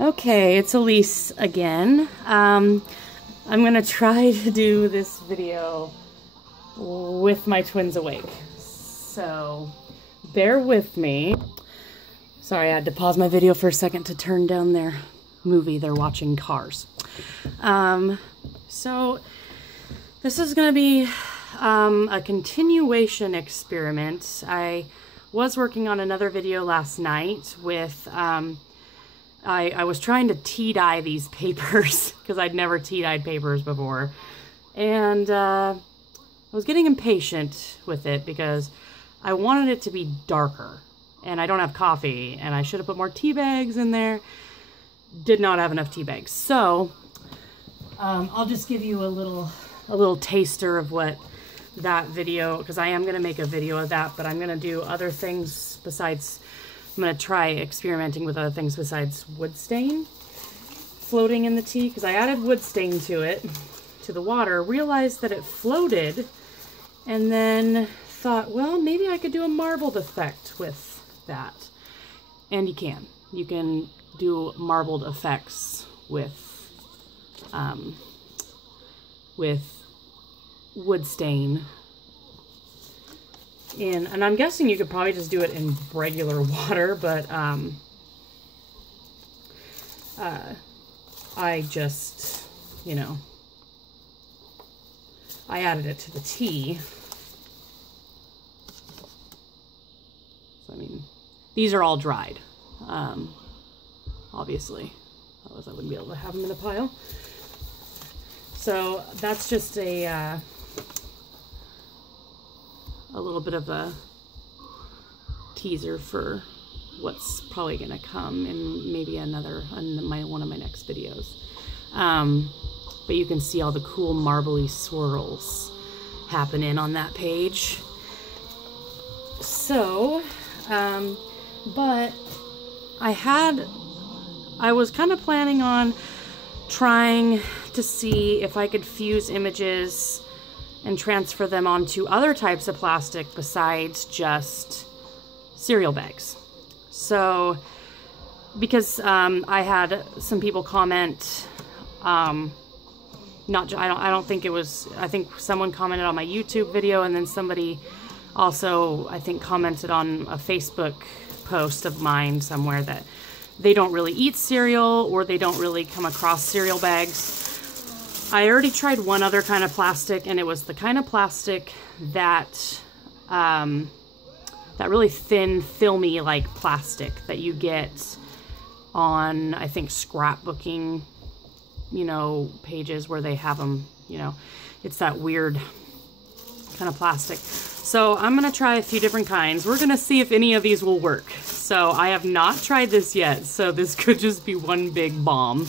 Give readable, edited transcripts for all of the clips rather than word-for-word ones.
Okay, it's Elise again. I'm gonna try to do this video with my twins awake. So, bear with me. Sorry, I had to pause my video for a second to turn down their movie. They're watching Cars. So, this is gonna be a continuation experiment. I was working on another video last night with, I was trying to tea dye these papers because I'd never tea dyed papers before. And I was getting impatient with it because I wanted it to be darker. And I don't have coffee, and I should have put more tea bags in there. Did not have enough tea bags. So I'll just give you a little taster of what that video, because I am going to make a video of that, but I'm going to do other things besides. I'm going to try experimenting with other things besides wood stain floating in the tea, because I added wood stain to it, to the water, realized that it floated, and then thought, well, maybe I could do a marbled effect with that. And you can. You can do marbled effects with wood stain. And I'm guessing you could probably just do it in regular water, but I just, you know, I added it to the tea. So, I mean, these are all dried, obviously. Otherwise I wouldn't be able to have them in a pile. So that's just a little bit of a teaser for what's probably gonna come in maybe one of my next videos. But you can see all the cool marbly swirls happening on that page. So, but I was kind of planning on trying to see if I could fuse images and transfer them onto other types of plastic besides just cereal bags. So, because I had some people comment, I don't think it was, I think someone commented on my YouTube video, and then somebody also, I think, commented on a Facebook post of mine somewhere that they don't really eat cereal, or they don't really come across cereal bags. I already tried one other kind of plastic, and it was the kind of plastic that, that really thin, filmy, like plastic that you get on, I think, scrapbooking, you know, pages where they have them, you know, it's that weird kind of plastic. So I'm going to try a few different kinds. We're going to see if any of these will work. So I have not tried this yet, so this could just be one big bomb,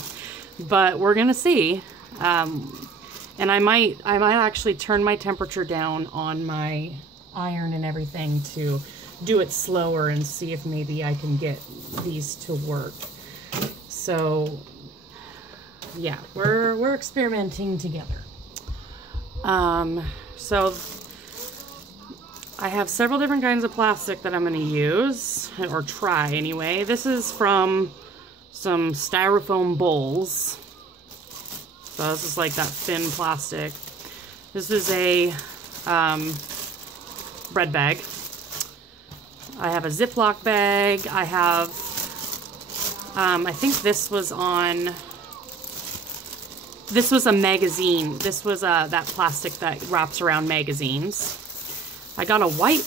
but we're going to see. And I might actually turn my temperature down on my iron and everything to do it slower and see if maybe I can get these to work. So yeah, we're experimenting together. So I have several different kinds of plastic that I'm going to use, or try anyway. This is from some styrofoam bowls. So this is like that thin plastic. This is a bread bag. I have a Ziploc bag. I have, I think this was a magazine. This was that plastic that wraps around magazines. I got a white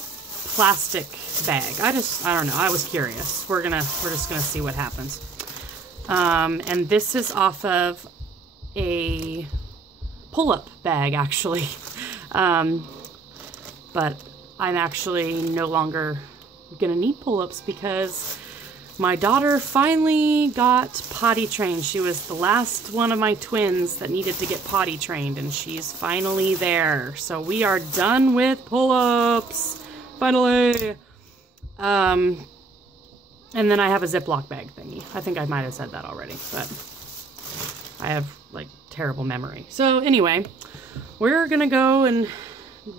plastic bag. I don't know. I was curious. We're just gonna see what happens. And this is off of a pull-up bag, actually. But I'm actually no longer gonna need pull-ups because my daughter finally got potty trained. She was the last one of my twins that needed to get potty trained, and she's finally there. So we are done with pull-ups, finally. And then I have a Ziploc bag thingy. I think I might have said that already, but I have like terrible memory. So anyway, we're gonna go and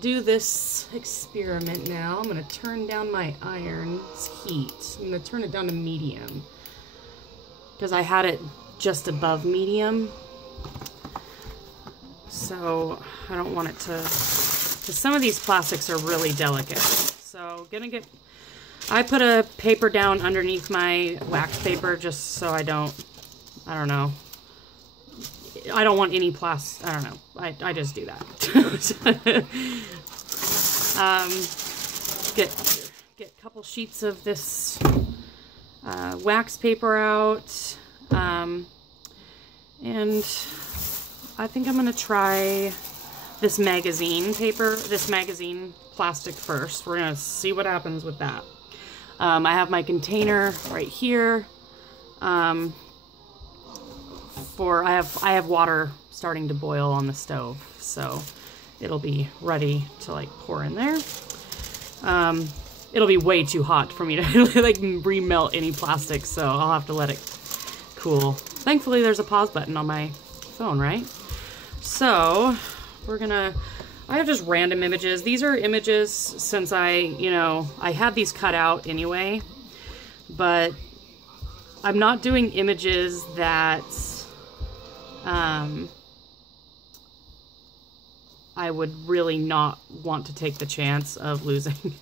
do this experiment now. I'm gonna turn down my iron's heat. I'm gonna turn it down to medium. because I had it just above medium. So I don't want it to, because some of these plastics are really delicate. So I put a paper down underneath my wax paper just so I don't know. I don't want any plastic, I don't know. I just do that. Get a couple sheets of this wax paper out. And I think I'm gonna try this magazine plastic first. We're gonna see what happens with that. I have my container right here. I have water starting to boil on the stove, so it'll be ready to like pour in there. It'll be way too hot for me to like remelt any plastic, so I'll have to let it cool. Thankfully there's a pause button on my phone, right? So I have just random images. These are images since I had these cut out anyway, but I'm not doing images that I would really not want to take the chance of losing.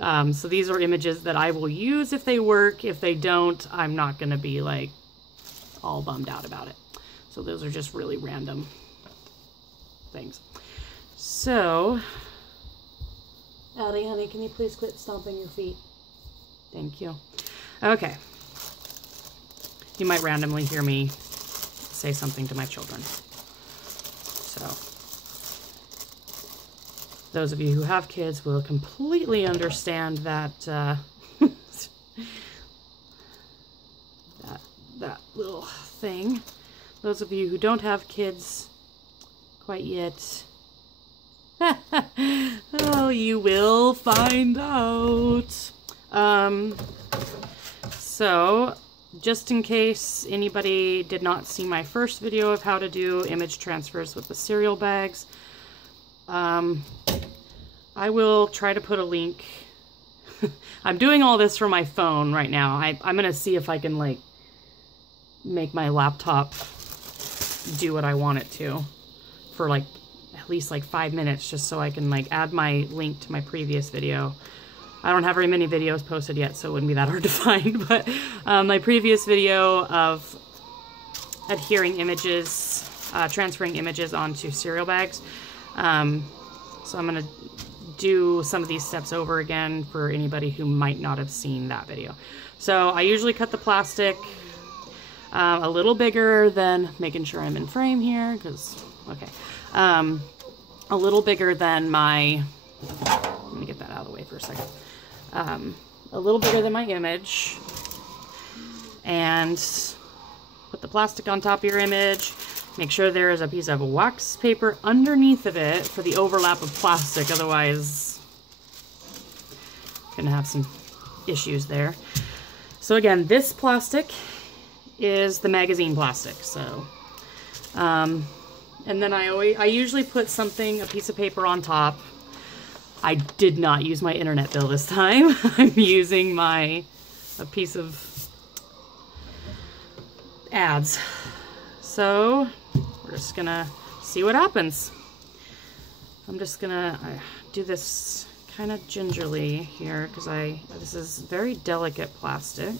So these are images that I will use if they work. If they don't, I'm not going to be like all bummed out about it. So those are just really random things. So, Addie, honey, can you please quit stomping your feet? Thank you. Okay. You might randomly hear me say something to my children. So, those of you who have kids will completely understand that that little thing. Those of you who don't have kids quite yet, oh, you will find out. So, just in case anybody did not see my first video of how to do image transfers with the cereal bags, I will try to put a link. I'm doing all this from my phone right now. I'm going to see if I can like make my laptop do what I want it to for like at least like 5 minutes, just so I can like add my link to my previous video. I don't have very many videos posted yet, so it wouldn't be that hard to find, but my previous video of adhering images, transferring images onto cereal bags. So I'm going to do some of these steps over again for anybody who might not have seen that video. So I usually cut the plastic a little bigger than, making sure I'm in frame here, because, okay, a little bigger than my, let me get that out of the way for a second, a little bigger than my image, and put the plastic on top of your image. Make sure there is a piece of wax paper underneath of it for the overlap of plastic, otherwise gonna have some issues there. So again, this plastic is the magazine plastic. So, and then I usually put something, a piece of paper on top. I did not use my internet bill this time. I'm using a piece of ads. So we're just gonna see what happens. I'm just gonna do this kind of gingerly here, because this is very delicate plastic.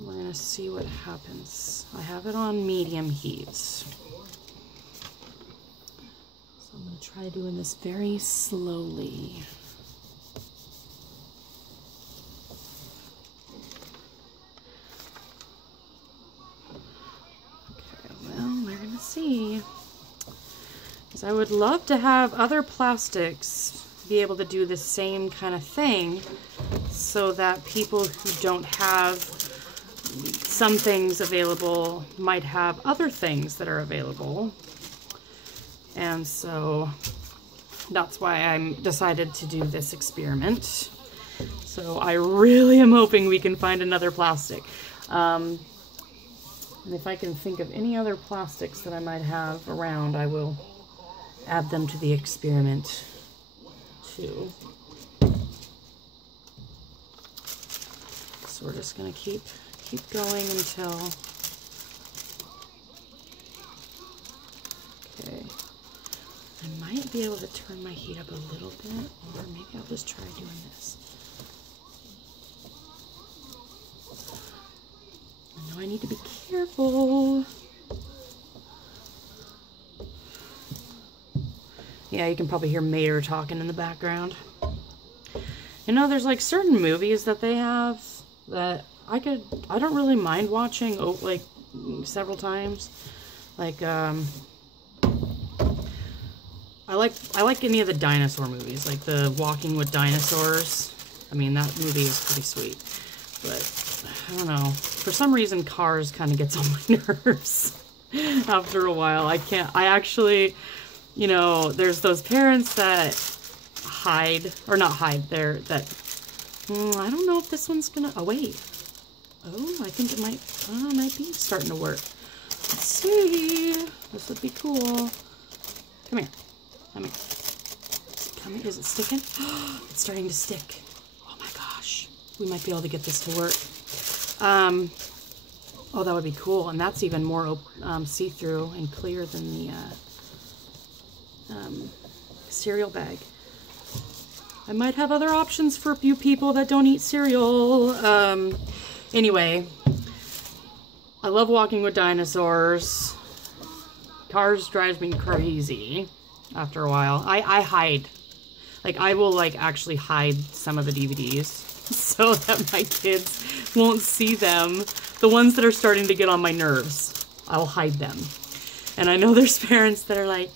We're gonna see what happens. I have it on medium heat. So I'm gonna try doing this very slowly. Okay, well, we're gonna see. Because I would love to have other plastics be able to do the same kind of thing, so that people who don't have some things available might have other things that are available. And so that's why I decided to do this experiment. So I really am hoping we can find another plastic. And if I can think of any other plastics that I might have around, I will add them to the experiment too. So we're just gonna keep going until, okay. I might be able to turn my heat up a little bit, or maybe I'll just try doing this. I know I need to be careful. Yeah, you can probably hear Mater talking in the background. You know, there's like certain movies that they have that I don't really mind watching, like, several times. Like, I like any of the dinosaur movies, like the Walking with Dinosaurs. I mean, that movie is pretty sweet. But, I don't know. For some reason, Cars kind of gets on my nerves after a while. I actually, you know, there's those parents that hide, or not hide, I don't know if this one's gonna, oh wait. Oh, I think it might be starting to work. Let's see. This would be cool. Come here. Come here. Come here. Is it sticking? It's starting to stick. Oh my gosh. We might be able to get this to work. Oh, that would be cool. And that's even more see-through and clear than the cereal bag. I might have other options for you people that don't eat cereal. Anyway, I love Walking with Dinosaurs. Cars drives me crazy after a while. I hide. Like, I will, like, actually hide some of the DVDs so that my kids won't see them. The ones that are starting to get on my nerves, I'll hide them. And I know there's parents that are like,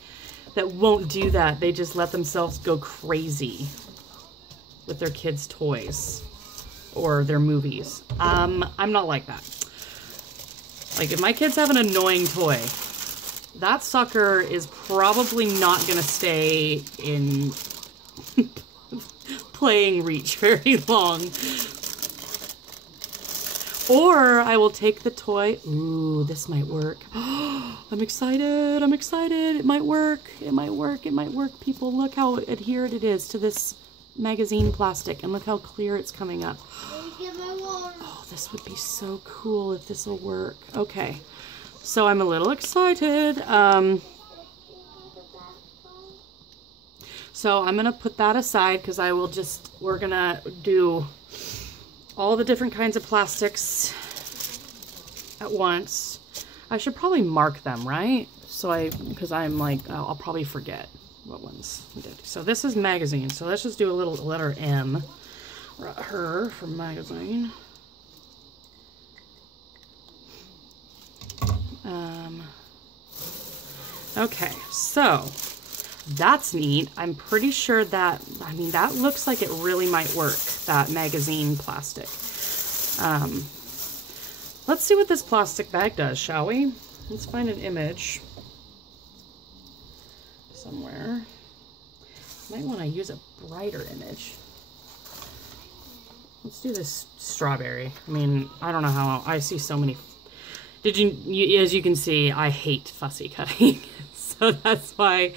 that won't do that. They just let themselves go crazy with their kids' toys or their movies. I'm not like that. Like, if my kids have an annoying toy, that sucker is probably not gonna stay in playing reach very long. Or I will take the toy. Ooh, this might work. I'm excited. I'm excited. It might work. It might work. It might work. People, look how adhered it is to this magazine plastic, and look how clear it's coming up. Oh, this would be so cool if this will work. Okay, so I'm a little excited. So I'm gonna put that aside because we're gonna do all the different kinds of plastics at once. I should probably mark them, right? Because I'm like, I'll probably forget what ones we did. So this is magazine. So let's just do a little letter M. Her for magazine. Okay, so that's neat. I'm pretty sure that, I mean, that looks like it really might work, that magazine plastic. Let's see what this plastic bag does, shall we? Let's find an image somewhere. Might want to use a brighter image. Let's do this strawberry. I mean, I don't know how, I see so many. As you can see, I hate fussy cutting. So that's why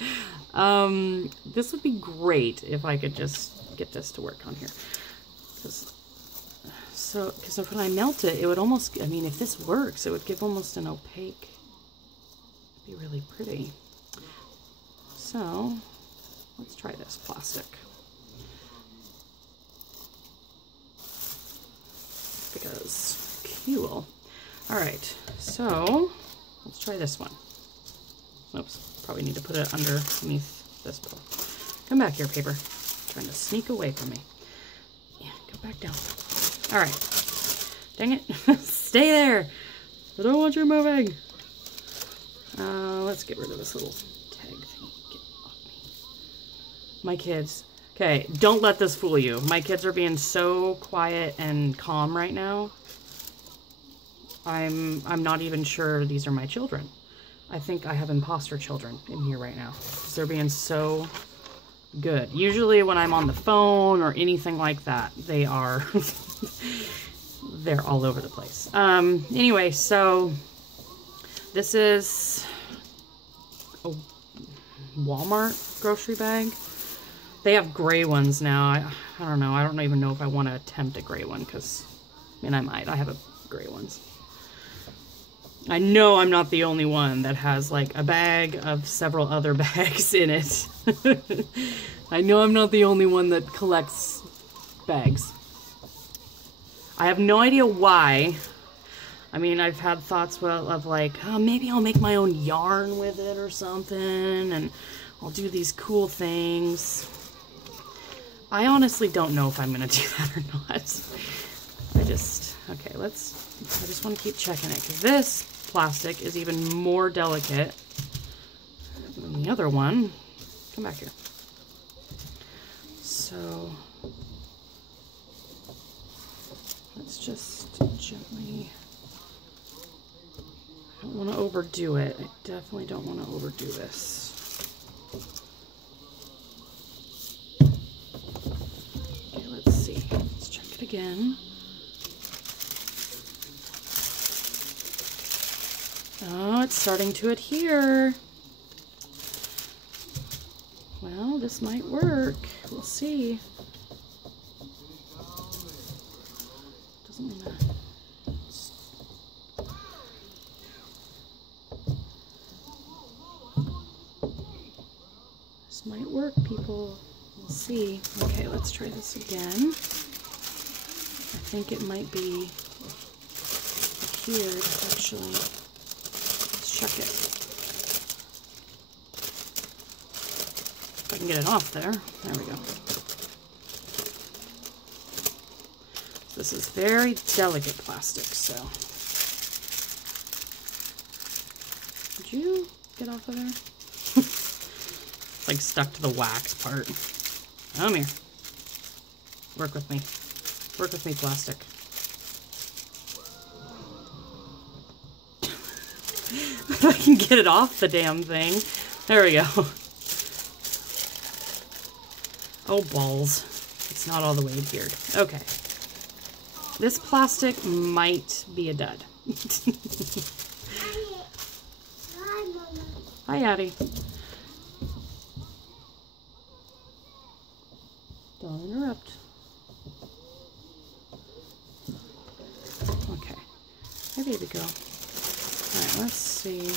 this would be great if I could just get this to work on here. Because when I melt it, it would almost, I mean, if this works, it would give almost an opaque. It'd be really pretty. So let's try this plastic. Because cool. All right, so let's try this one. Oops, probably need to put it underneath this bowl. Come back here, paper. Trying to sneak away from me. Yeah, go back down. All right. Dang it. Stay there. I don't want you moving. Let's get rid of this little tag thing. Get off me. My kids. Okay, don't let this fool you. My kids are being so quiet and calm right now. I'm not even sure these are my children. I think I have imposter children in here right now. Because they're being so good. Usually when I'm on the phone or anything like that, they are... they're all over the place. Anyway, so this is a Walmart grocery bag. They have gray ones now. I don't know. I don't even know if I want to attempt a gray one because I mean, I might. I have gray ones. I know I'm not the only one that has like a bag of several other bags in it. I know I'm not the only one that collects bags. I have no idea why. I mean, I've had thoughts of like, oh, maybe I'll make my own yarn with it or something, and I'll do these cool things. I honestly don't know if I'm going to do that or not. Okay, I just want to keep checking it, because this plastic is even more delicate than the other one. Come back here. So, let's just gently, I don't want to overdo it. I definitely don't want to overdo this. Okay, let's see. Let's check it again. Oh, it's starting to adhere. Well, this might work. We'll see. Doesn't matter. This might work, people. We'll see. Okay, let's try this again. I think it might be adhered, actually. Check it. If I can get it off there. There we go. This is very delicate plastic, so. Did you get off of there? It's like stuck to the wax part. Come here. Work with me. Work with me, plastic. If I can get it off the damn thing. There we go. Oh, balls. It's not all the way adhered. Okay. This plastic might be a dud. Hi, Addie. Don't interrupt. Okay. Hey, baby girl. Alright, let's see.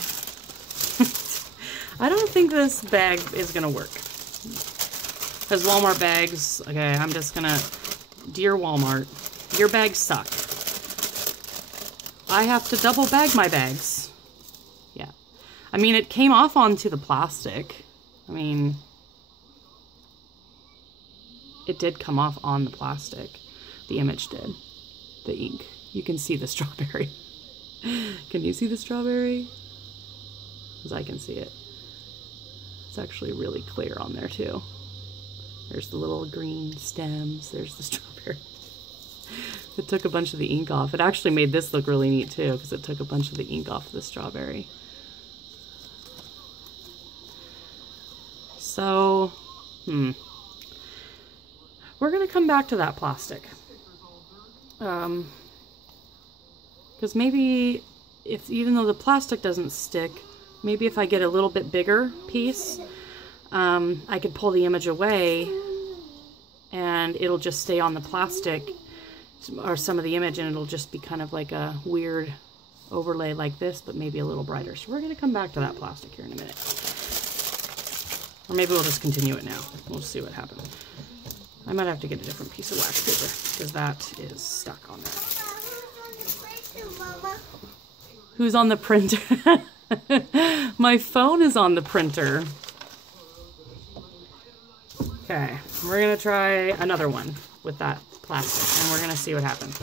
I don't think this bag is gonna work. Because Walmart bags, okay, I'm just gonna, dear Walmart, your bags suck. I have to double bag my bags. Yeah. I mean, it came off onto the plastic. I mean, it did come off on the plastic. The image did. The ink. You can see the strawberry. Can you see the strawberry? Because I can see it. It's actually really clear on there too. There's the little green stems. There's the strawberry. It took a bunch of the ink off. It actually made this look really neat too, because it took a bunch of the ink off the strawberry. So, we're gonna come back to that plastic. Because maybe even though the plastic doesn't stick, maybe if I get a little bit bigger piece, I could pull the image away and it'll just stay on the plastic or some of the image, and it'll just be kind of like a weird overlay like this, but maybe a little brighter. So we're going to come back to that plastic here in a minute. Or maybe we'll just continue it now. We'll see what happens. I might have to get a different piece of wax paper because that is stuck on there. Who's on the printer? My phone is on the printer. Okay, we're gonna try another one with that plastic, and we're gonna see what happens.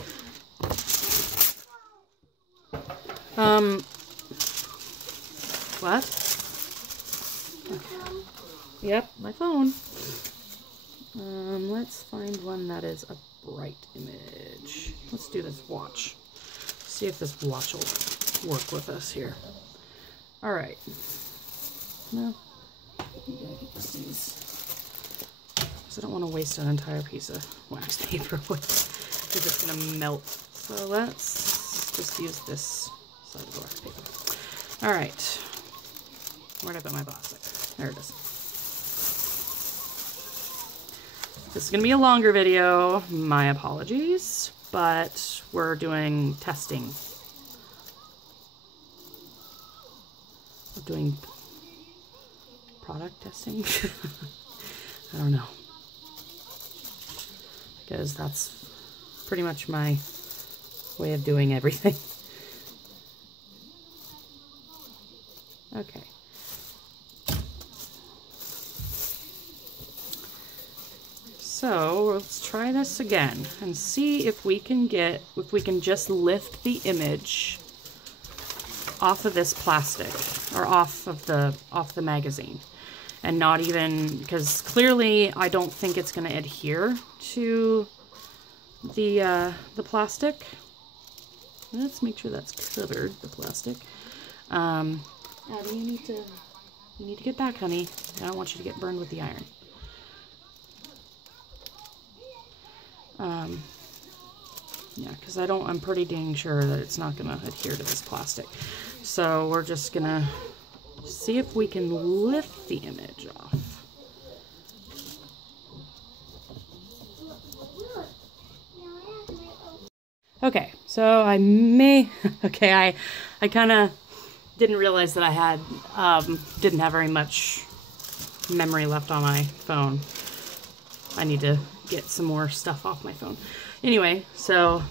What? Okay. Yep, my phone. Let's find one that is a bright image. Let's do this watch. See if this watch will work with us here. All right. No, we gotta get these things. I don't want to waste an entire piece of wax paper because it's going to melt. So let's just use this side of the wax paper. All right. Where'd I put my plastic? There it is. This is going to be a longer video. My apologies, but we're doing testing. We're doing product testing. I don't know. Because that's pretty much my way of doing everything. Okay. So let's try this again and see if we can just lift the image off of this plastic or off the magazine, and not even, because clearly I don't think it's going to adhere to the plastic. Let's make sure that's covered, the plastic. Abby, you need to get back, honey. I don't want you to get burned with the iron. Yeah, because I'm pretty dang sure that it's not going to adhere to this plastic. So we're just going to see if we can lift the image off. Okay, so I kind of didn't realize that I had, didn't have very much memory left on my phone. I need to get some more stuff off my phone. Anyway, so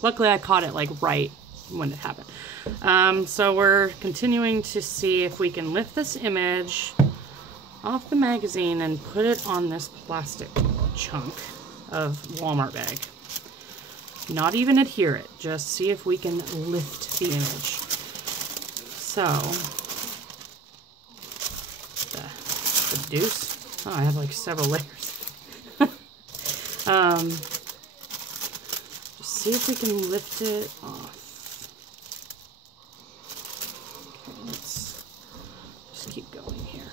luckily I caught it like right when it happened. So we're continuing to see if we can lift this image off the magazine and put it on this plastic chunk of Walmart bag. Not even adhere it, just see if we can lift the image. So, the deuce. Oh, I have like several layers. Just see if we can lift it off. Okay, let's just keep going here.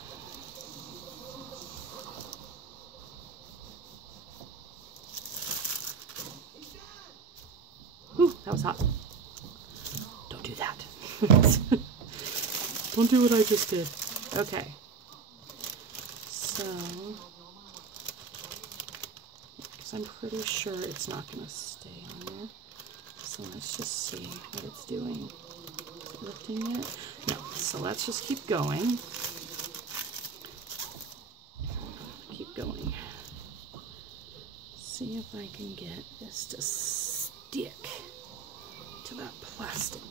Ooh, that was hot. Don't do that. Don't do what I just did. Okay. So, because I'm pretty sure it's not going to stay on there. So let's just see what it's doing. Is it lifting it? No. So let's just keep going. Keep going. See if I can get this to stick to that plastic.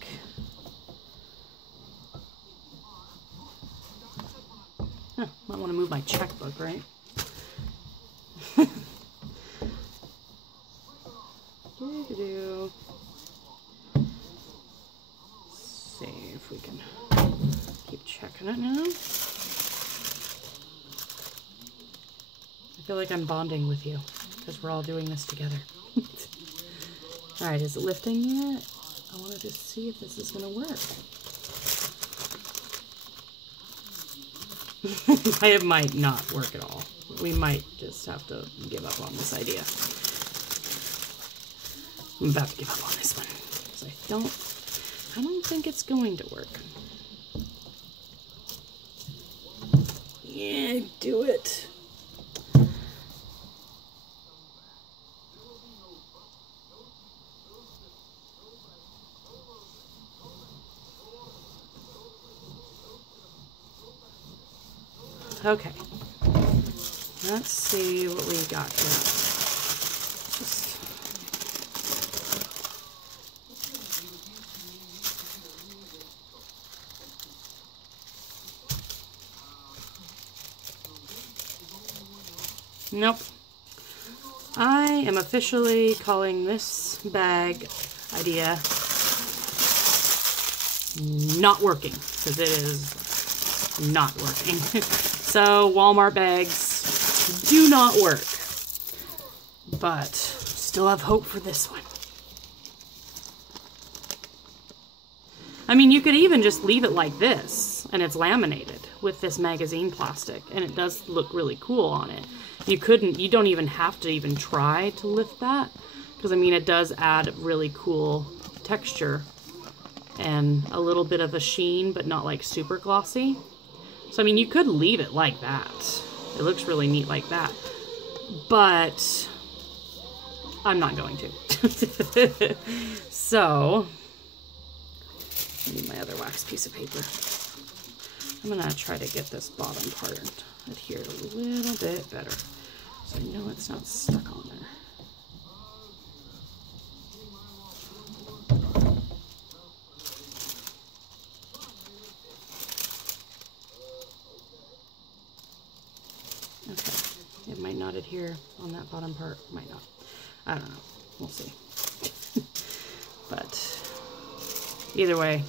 Huh, might want to move my checkbook, right? See if we can keep checking it now. I feel like I'm bonding with you because we're all doing this together. Alright, is it lifting yet? I want to just see if this is going to work. It might not work at all. We might just have to give up on this idea. I'm about to give up on this one because I don't think it's going to work. Yeah, do it. Okay, let's see what we got here. Just nope. I am officially calling this bag idea not working, because it is not working. So Walmart bags do not work, but still have hope for this one. I mean, you could even just leave it like this, and it's laminated with this magazine plastic, and it does look really cool on it. You don't even have to even try to lift that, because I mean, it does add really cool texture and a little bit of a sheen, but not like super glossy. So I mean, you could leave it like that. It looks really neat like that. but I'm not going to. So, I need my other wax piece of paper. I'm gonna try to get this bottom part adhered a little bit better, so I know it's not stuck on there. Okay, it might not adhere on that bottom part, might not. I don't know, we'll see. But either way,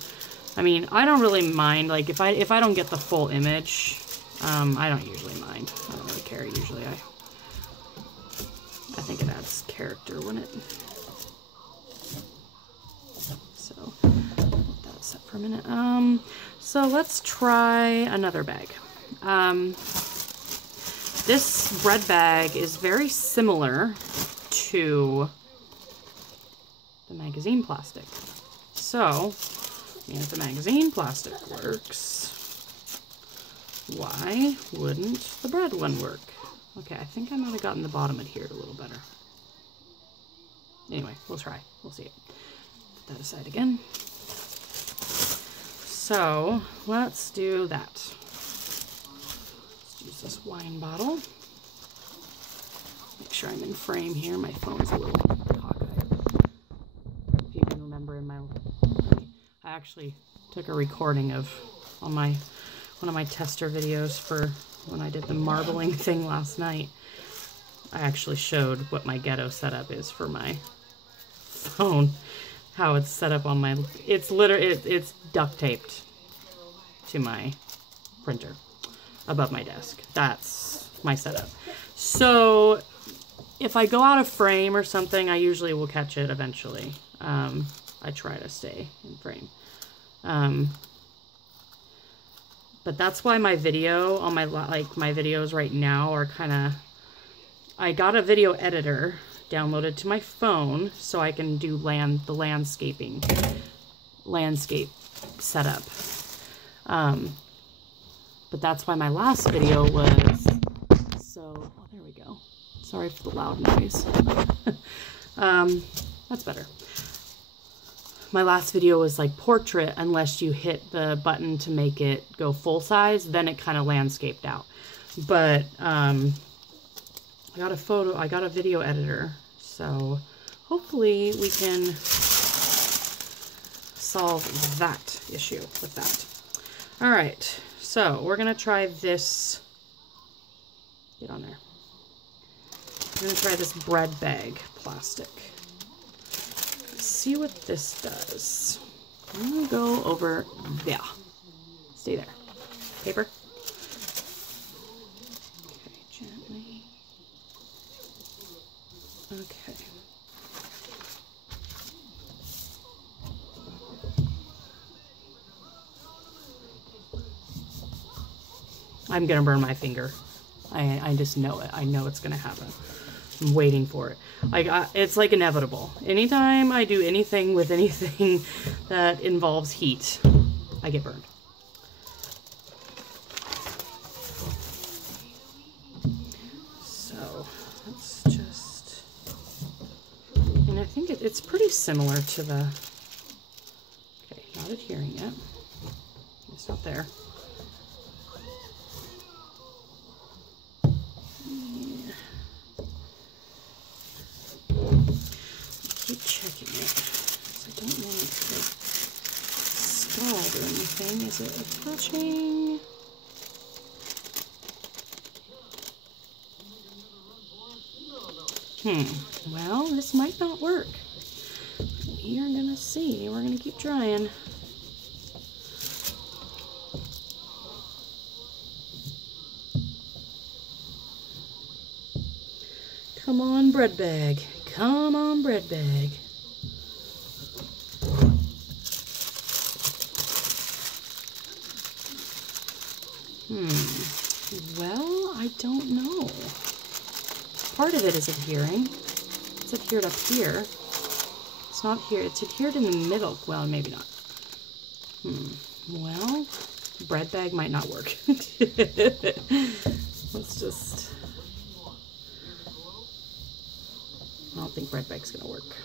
I mean, I don't really mind, like, if I don't get the full image, I don't usually mind. I don't really care usually. I think it adds character when it... So, let that set for a minute. So let's try another bag. This bread bag is very similar to the magazine plastic. So, if the magazine plastic works, why wouldn't the bread one work? Okay, I think I might have gotten the bottom adhered a little better. Anyway, we'll try. We'll see it. Put that aside again. So, let's do that. Let's use this wine bottle. Make sure I'm in frame here. My phone's a little cockeyed. If you can remember in my... I actually took a recording of on one of my tester videos for when I did the marbling thing last night. I actually showed what my ghetto setup is for my phone, how it's set up on my, it's duct taped to my printer above my desk. That's my setup. So if I go out of frame or something, I usually will catch it eventually. I try to stay in frame. But that's why my video on my videos right now are kind of, I got a video editor downloaded to my phone so I can do the landscape setup. But that's why my last video was so, oh, there we go. Sorry for the loud noise. That's better. My last video was like portrait, unless you hit the button to make it go full size, then it kind of landscaped out. But I got a video editor, so hopefully we can solve that issue with that. All right, so we're gonna try this. Get on there. We're gonna try this bread bag plastic. See what this does. I'm gonna go over there. Stay there. Paper. Okay, gently. Okay. I'm gonna burn my finger. I just know it. I know it's gonna happen. I'm waiting for it. It's like inevitable. Anytime I do anything with anything that involves heat, I get burned. So let's just, and I think it's pretty similar to the, okay, not adhering yet. It's not there. Keep checking it, so I don't want it to get stalled or anything. Is it attaching? Well, this might not work. We are gonna see. We're gonna keep trying. Come on, bread bag. Come on, bread bag. Well, I don't know. Part of it is adhering. It's adhered up here. It's not here. It's adhered in the middle. Well, maybe not. Well, bread bag might not work. Let's just... I don't think bread bag's gonna work.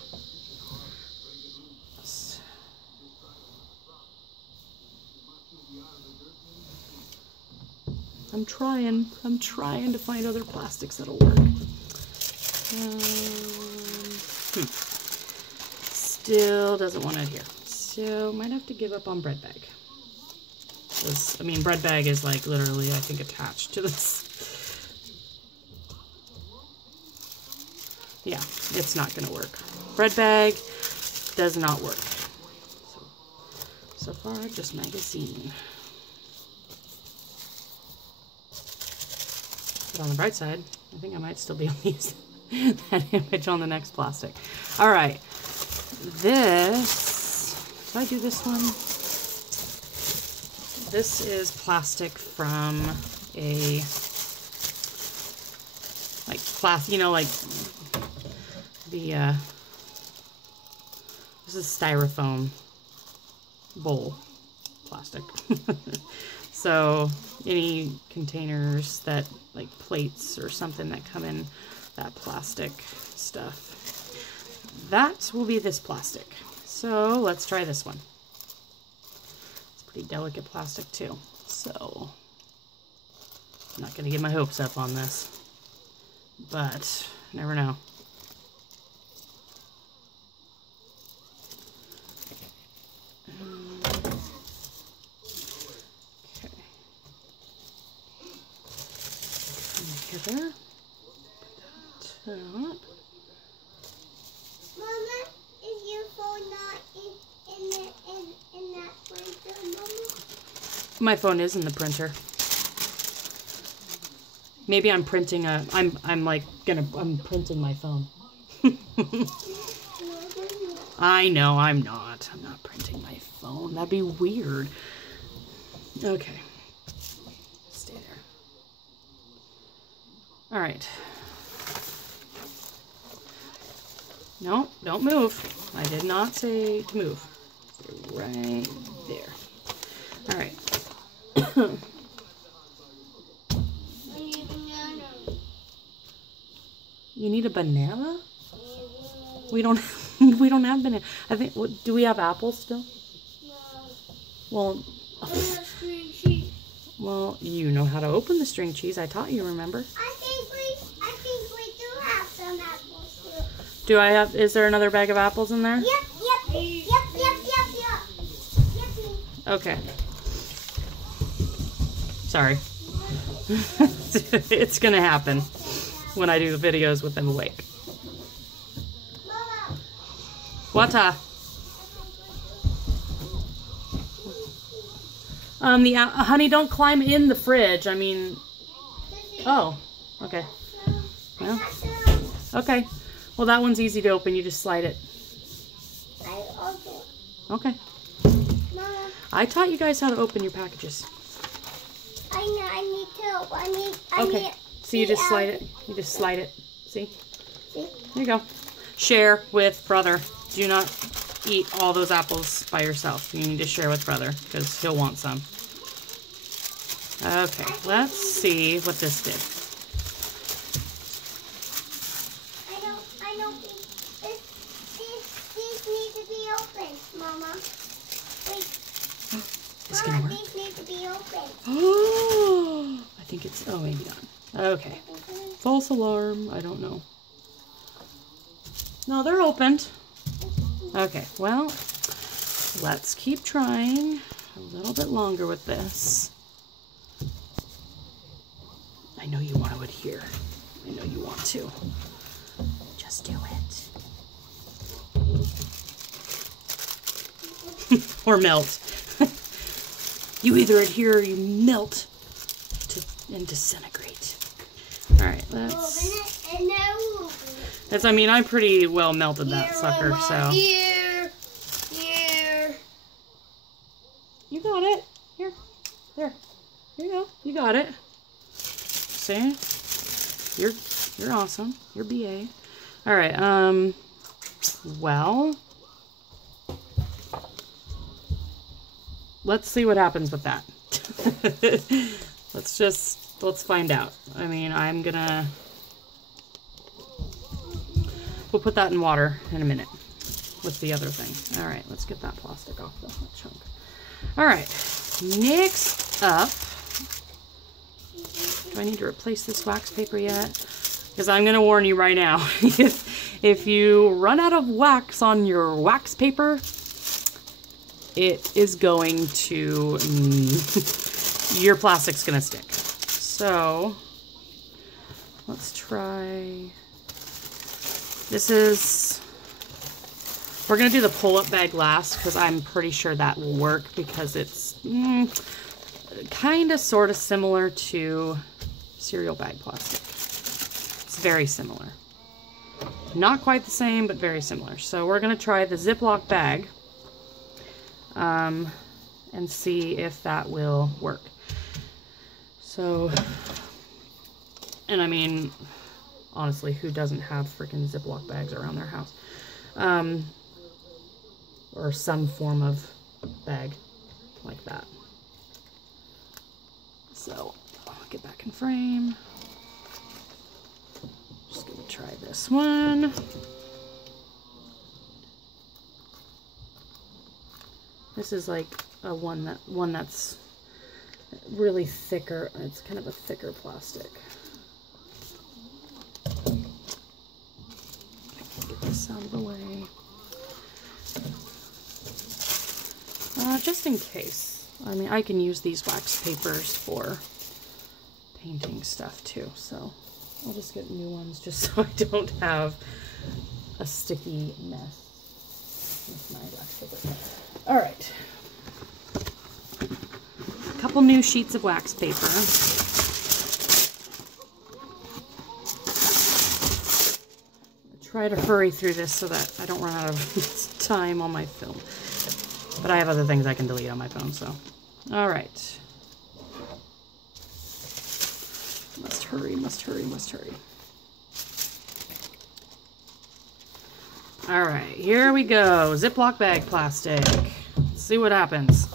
I'm trying to find other plastics that'll work. Still doesn't want to adhere. So might have to give up on bread bag. I mean, bread bag is like literally, I think, attached to this. Yeah, it's not gonna work. Bread bag does not work. So far, just magazine. But on the bright side, I think I might still be able to use that image on the next plastic. All right, this, did I do this one? This is plastic from a, like, plastic, you know, like the, this is styrofoam bowl plastic. So any containers that, like plates or something that come in that plastic stuff, that will be this plastic. So let's try this one. It's pretty delicate plastic too. So I'm not gonna get my hopes up on this, but never know. There. Put that up. Mama, is your phone not in that printer, Mama? My phone is in the printer. Maybe I'm printing I'm printing my phone. I know I'm not printing my phone. That'd be weird. Okay. Stay there. All right. No, don't move. I did not say to move. Stay right there. All right. You need a banana? We don't have banana. I think, do we have apples still? No. Well, you know how to open the string cheese. I taught you, remember? I think we do have some apples too. Is there another bag of apples in there? Yep. Okay. Sorry. It's gonna happen when I do the videos with them awake. Mama. Wata? Honey, don't climb in the fridge. I mean, oh, okay. Well, okay. Well, that one's easy to open. You just slide it. Okay. Mama. I taught you guys how to open your packages. I know. I need help. Okay. So you just slide it. You just slide it. See? See? There you go. Share with brother. Do not eat all those apples by yourself. You need to share with brother because he'll want some. Okay, let's see what this did. I don't these need to be open, Mama. Wait. It's gonna work. These need to be open. Oh, I think it's, oh, maybe not. Okay. False alarm. I don't know. No, they're opened. Okay, well, let's keep trying a little bit longer with this. I know you want to adhere. I know you want to. Just do it. Or melt. You either adhere or you melt and disintegrate. All right, let's. I mean, I pretty well melted that sucker, so. Here. You got it. Here. There. Here you go. You got it. See? You're awesome. You're BA. All right. Well, let's see what happens with that. Let's find out. I mean, I'm gonna we'll put that in water in a minute with the other thing. All right, let's get that plastic off the chunk. All right, next up, do I need to replace this wax paper yet? Because I'm going to warn you right now, if you run out of wax on your wax paper, it is going to, your plastic's going to stick. So, let's try, we're going to do the pull-up bag last because I'm pretty sure that will work because it's kind of sort of similar to cereal bag plastic. It's very similar. Not quite the same, but very similar. So we're going to try the Ziploc bag and see if that will work. So, and I mean, honestly, who doesn't have freaking Ziploc bags around their house? Or some form of bag like that. So, I'll get back in frame. Just gonna try this one. This is like a one that's really thicker. It's kind of a thicker plastic. Get this out of the way. Just in case. I mean, I can use these wax papers for painting stuff too, so I'll just get new ones just so I don't have a sticky mess with my wax paper. All right. A couple new sheets of wax paper. Try to hurry through this so that I don't run out of time on my film. But I have other things I can delete on my phone, so. All right. Must hurry, must hurry, must hurry. All right, here we go. Ziploc bag plastic. Let's see what happens.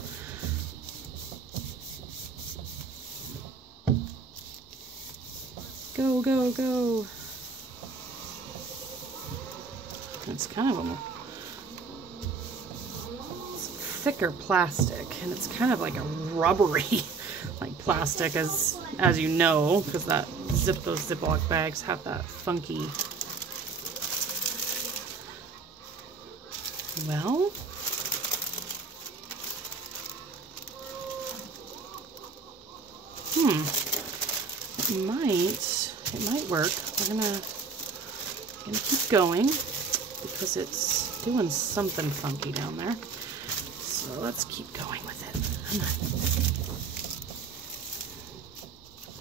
Go, go, go. It's kind of a thicker plastic, and it's kind of like a rubbery like plastic, as you know, because those Ziploc bags have that funky. Well, it might work. We're gonna keep going because it's doing something funky down there. So let's keep going with it.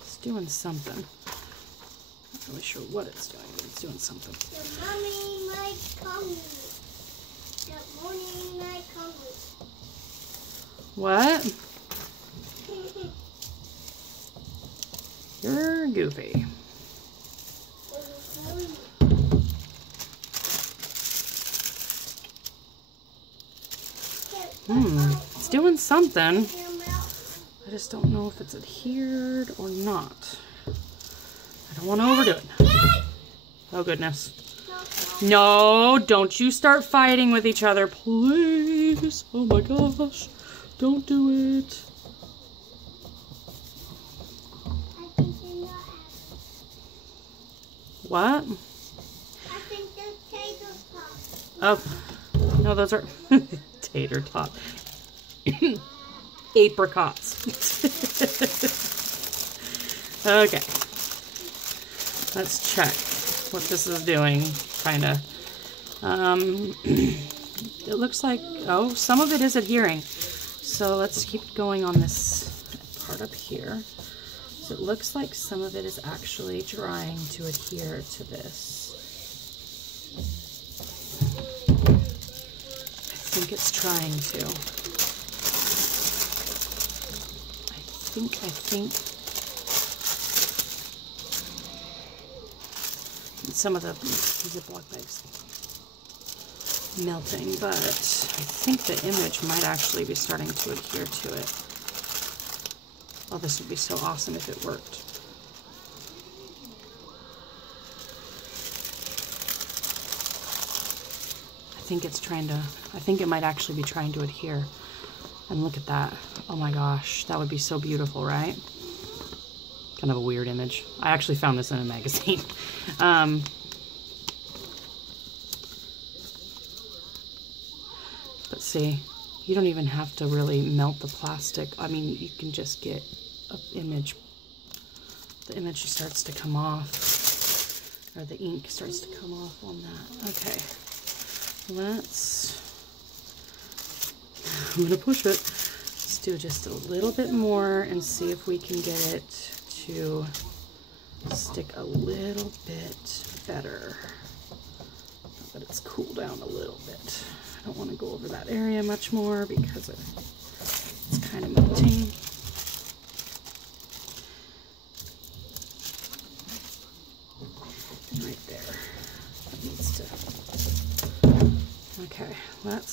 It's doing something. Not really sure what it's doing, but it's doing something. Good morning, my coming. Good morning, my coming. What? You're goofy. It's doing something. I just don't know if it's adhered or not. I don't want to overdo it. Oh, goodness. No, don't you start fighting with each other, please. Oh my gosh. Don't do it. What? I think they're tater tots. Oh, no, those are tater tot. Apricots. Okay. Let's check what this is doing, kind of. It looks like, oh, some of it is adhering. So let's keep going on this part up here. So it looks like some of it is actually trying to adhere to this. I think it's trying to. I think some of the Ziploc bags melting, but I think the image might actually be starting to adhere to it. Oh, this would be so awesome if it worked. think it's trying to, I think it might actually be trying to adhere. And look at that. Oh my gosh, that would be so beautiful, right? Kind of a weird image. I actually found this in a magazine. But see, you don't even have to really melt the plastic. I mean, you can just get an image. The image starts to come off, or the ink starts to come off on that. Okay, I'm gonna push it. Let's do just a little bit more and see if we can get it to stick a little bit better. But it's cooled down a little bit. I don't want to go over that area much more because it's kind of melting. And right there. That needs to. Okay, let's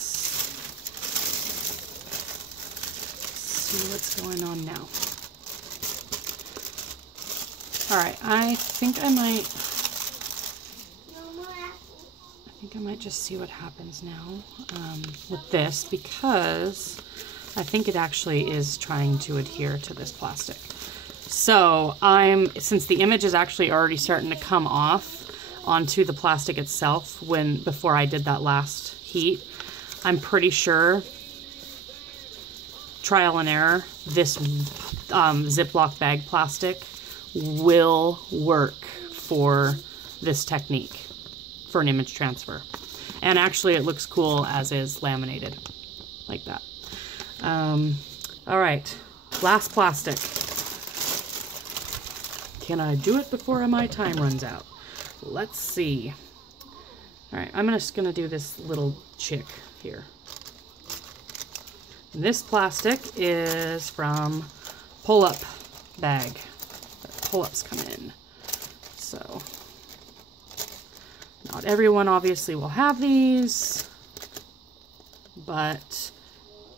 see what's going on now. All right, I think I might just see what happens now with this, because I think it actually is trying to adhere to this plastic. So since the image is actually already starting to come off onto the plastic itself before I did that last heat, I'm pretty sure, trial and error, this Ziploc bag plastic will work for this technique for an image transfer. And actually it looks cool as is, laminated like that. All right, last plastic. Can I do it before my time runs out? Let's see. All right, I'm just gonna do this little chick here. And this plastic is from pull-up bag. Pull-ups come in. So not everyone obviously will have these, but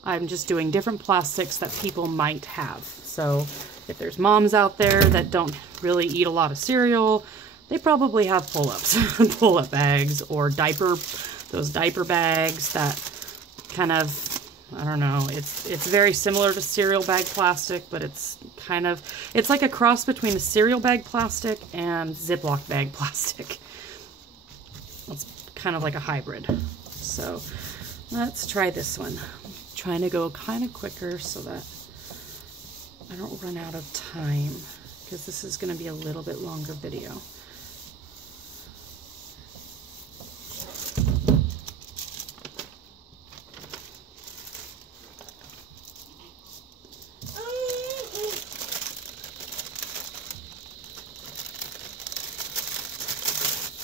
I'm just doing different plastics that people might have. So if there's moms out there that don't really eat a lot of cereal, they probably have pull-ups, pull-up bags, or those diaper bags that kind of, I don't know, it's very similar to cereal bag plastic, but it's like a cross between a cereal bag plastic and Ziploc bag plastic. It's kind of like a hybrid. So let's try this one. I'm trying to go kind of quicker so that I don't run out of time, because this is going to be a little bit longer video.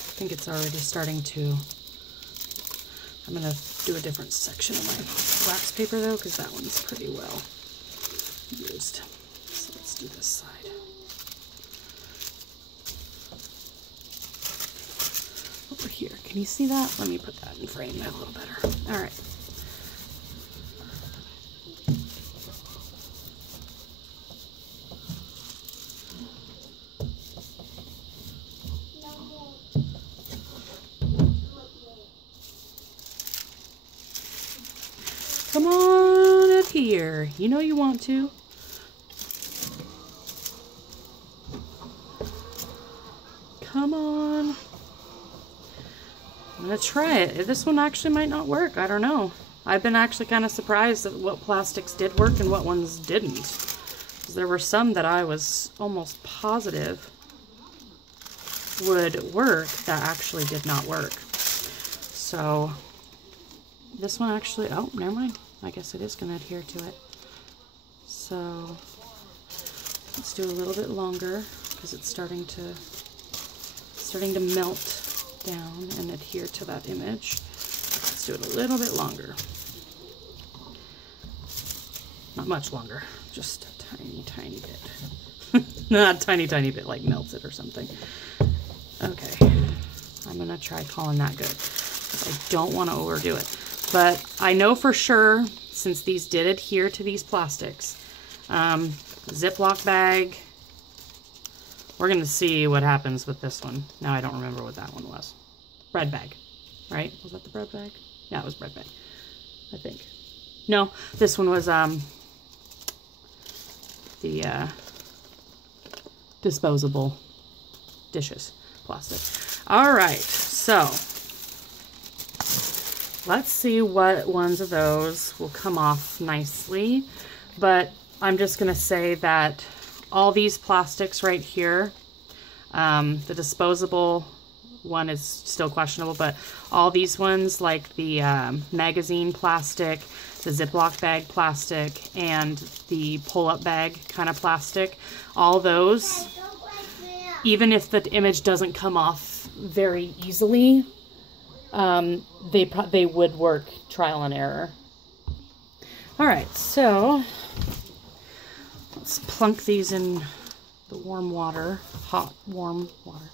I think it's already starting to. I'm going to do a different section of my wax paper though, because that one's pretty well used. So let's do this side. Over here, can you see that? Let me put that in frame a little better. All right. Come on up here. You know you want to. Come on. I'm gonna try it. This one actually might not work. I don't know. I've been actually kind of surprised at what plastics did work and what ones didn't. 'Cause there were some that I was almost positive would work that actually did not work. So this one actually, oh, never mind. I guess it is going to adhere to it. So let's do a little bit longer, because it's starting to melt down and adhere to that image. Let's do it a little bit longer. Not much longer, just a tiny, tiny bit. Not a tiny, tiny bit, like melts it or something. Okay, I'm going to try calling that good. I don't want to overdo it. But I know for sure, since these did adhere to these plastics, Ziploc bag, we're going to see what happens with this one. Now I don't remember what that one was. Bread bag, right? Was that the bread bag? Yeah, it was bread bag, I think. No, this one was the disposable dishes, plastic. All right, so let's see what ones of those will come off nicely. But I'm just gonna say that all these plastics right here, the disposable one is still questionable, but all these ones, like the magazine plastic, the Ziploc bag plastic, and the pull-up bag kind of plastic, all those, even if the image doesn't come off very easily, they would work trial and error. All right, so let's plunk these in the warm water, hot, warm water,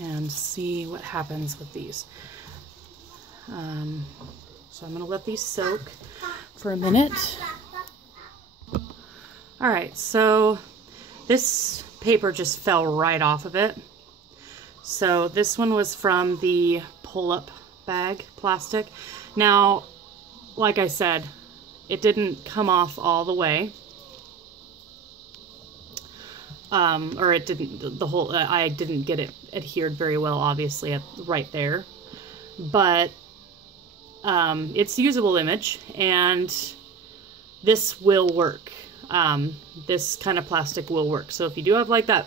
and see what happens with these. So I'm going to let these soak for a minute. All right, so this paper just fell right off of it. So this one was from the pull-up bag plastic. Now, like I said, it didn't come off all the way. Or it didn't, the whole, I didn't get it adhered very well, obviously, right there. But it's a usable image, and this will work. This kind of plastic will work. So if you do have like that,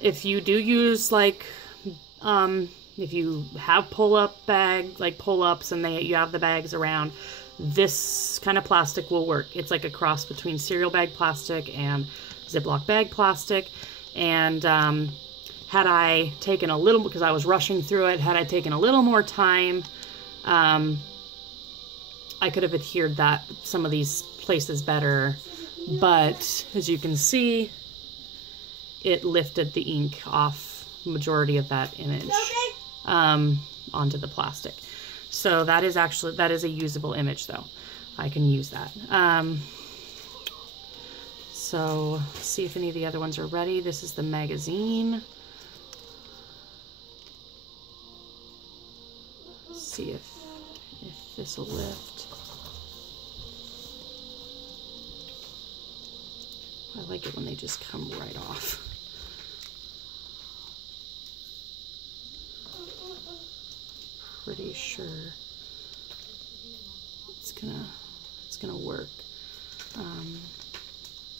if you do use like, if you have pull-up bag, like pull-ups, and you have the bags around, this kind of plastic will work. It's like a cross between cereal bag plastic and Ziploc bag plastic. And had I taken a little, because I was rushing through it, had I taken a little more time, I could have adhered some of these places better. But as you can see, it lifted the ink off majority of that image onto the plastic. So that is a usable image though. I can use that. So let's see if any of the other ones are ready. This is the magazine. Let's see if this will lift. I like it when they just come right off. Pretty sure it's gonna work.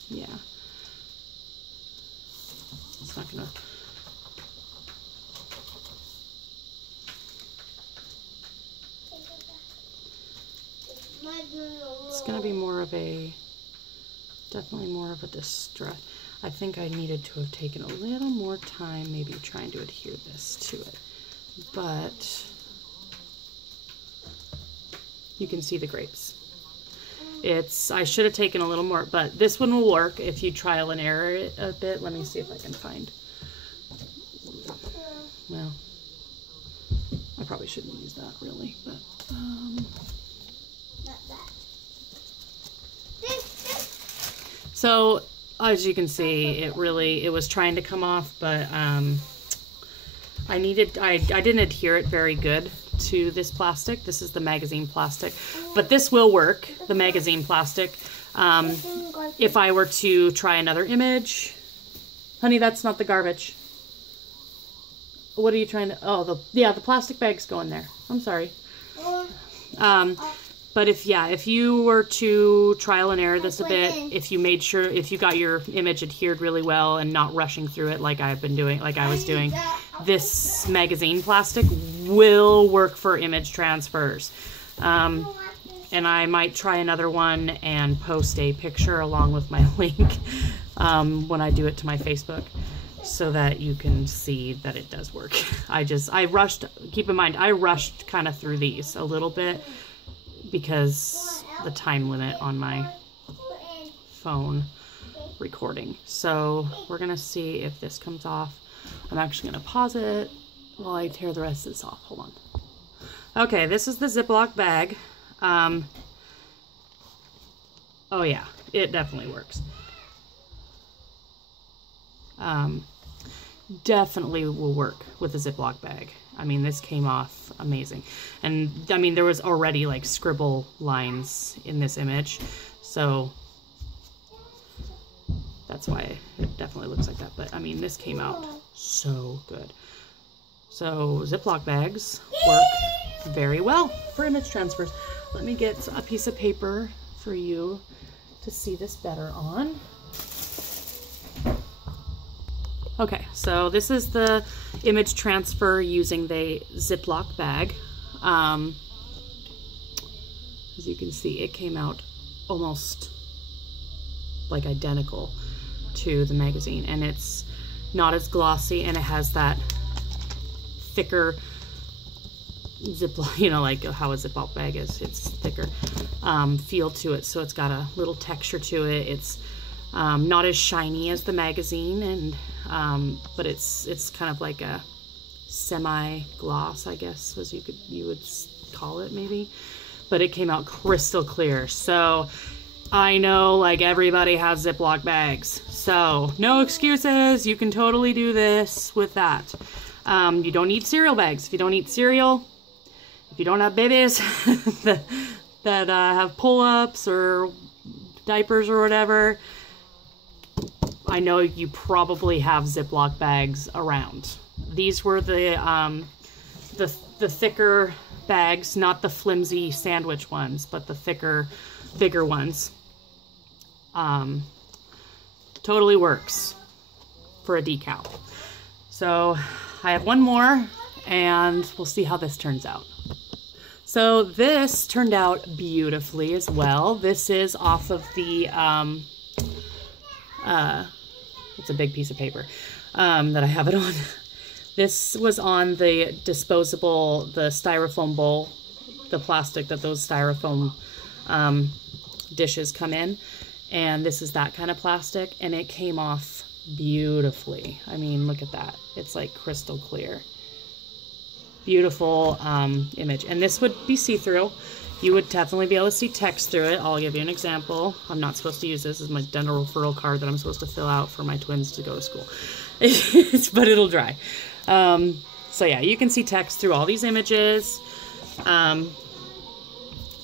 Yeah, it's not gonna. It's gonna be more of a, definitely more of a distress. I think I needed to have taken a little more time, maybe trying to adhere this to it, but you can see the grapes. I should have taken a little more, but this one will work if you trial and error it a bit. Let me see if I can find, well, I probably shouldn't use that really, but, so as you can see, it was trying to come off, but I didn't adhere it very good to this plastic. This is the magazine plastic, but this will work, the magazine plastic. If I were to try another image, honey, that's not the garbage. What are you trying to, oh, the plastic bags go in there. I'm sorry. But if you were to trial and error this a bit, if you made sure, if you got your image adhered really well and not rushing through it like I was doing, this magazine plastic will work for image transfers. And I might try another one and post a picture along with my link when I do it to my Facebook, so that you can see that it does work. I rushed, keep in mind, I rushed kind of through these a little bit because the time limit on my phone recording. So we're gonna see if this comes off. I'm actually gonna pause it while I tear the rest of this off. Hold on. Okay, this is the Ziploc bag. Oh yeah, it definitely works. Definitely will work with a Ziploc bag. I mean, this came off amazing. And I mean, there was already like scribble lines in this image, so that's why it definitely looks like that. But I mean, this came out so good. So Ziploc bags work very well for image transfers. Let me get a piece of paper for you to see this better on. Okay, so this is the image transfer using the Ziploc bag. As you can see, it came out almost like identical to the magazine, and it's not as glossy, and it has that thicker Ziploc, you know, like how a Ziploc bag is. It's thicker feel to it, so it's got a little texture to it. It's not as shiny as the magazine, and but it's kind of like a semi-gloss, I guess, as you would call it maybe. But it came out crystal clear. So I know like everybody has Ziploc bags, so no excuses. You can totally do this with that. You don't need cereal bags. If you don't eat cereal, if you don't have babies that have pull-ups or diapers or whatever, I know you probably have Ziploc bags around. These were the thicker bags, not the flimsy sandwich ones, but the thicker, bigger ones. Totally works for a decal. So I have one more, and we'll see how this turns out. So this turned out beautifully as well. This is off of the, it's a big piece of paper that I have it on. This was on the disposable, the styrofoam bowl, the plastic that those styrofoam dishes come in. And this is that kind of plastic, and it came off beautifully. I mean, look at that. It's like crystal clear. Beautiful image. And this would be see-through. You would definitely be able to see text through it. I'll give you an example. I'm not supposed to use this. This is my dental referral card that I'm supposed to fill out for my twins to go to school. But it'll dry. So yeah, you can see text through all these images.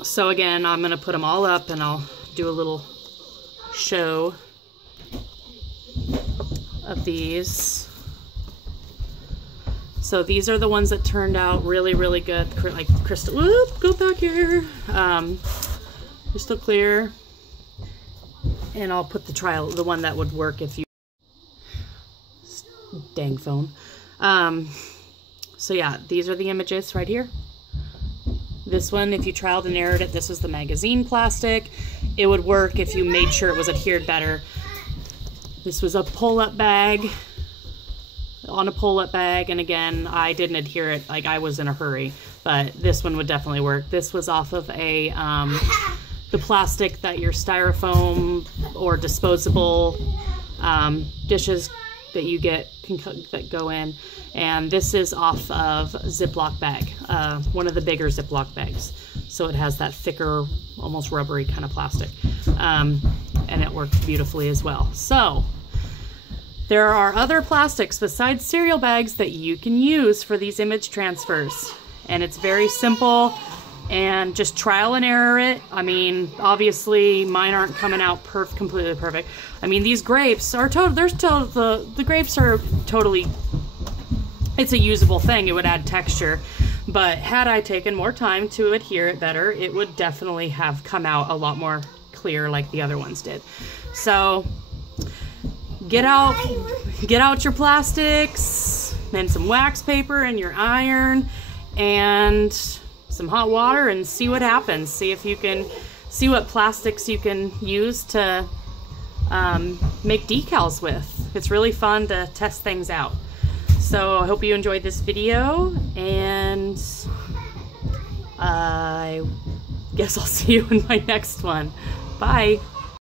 So again, I'm going to put them all up, and I'll do a little show of these. So these are the ones that turned out really, really good. Like crystal, whoop, go back here. Crystal clear. And I'll put the one that would work if you, dang phone. So yeah, these are the images right here. This one, if you trialed and errored it, this was the magazine plastic. It would work if you made sure it was adhered better. This was a pull-up bag, on a pull-up bag, and again, I didn't adhere it, like I was in a hurry, but this one would definitely work. This was off of a, the plastic that your styrofoam or disposable dishes that you get that go in, and this is off of Ziploc bag, one of the bigger Ziploc bags. So it has that thicker, almost rubbery kind of plastic, and it worked beautifully as well. So there are other plastics besides cereal bags that you can use for these image transfers, and it's very simple. And just trial and error it. I mean, obviously mine aren't coming out completely perfect. I mean, these grapes are the grapes are totally, it's a usable thing. It would add texture, but had I taken more time to adhere it better, it would definitely have come out a lot more clear like the other ones did. So get out your plastics and some wax paper and your iron and some hot water, and see what happens. See if you can see what plastics you can use to make decals with. It's really fun to test things out. So I hope you enjoyed this video, and I guess I'll see you in my next one. Bye.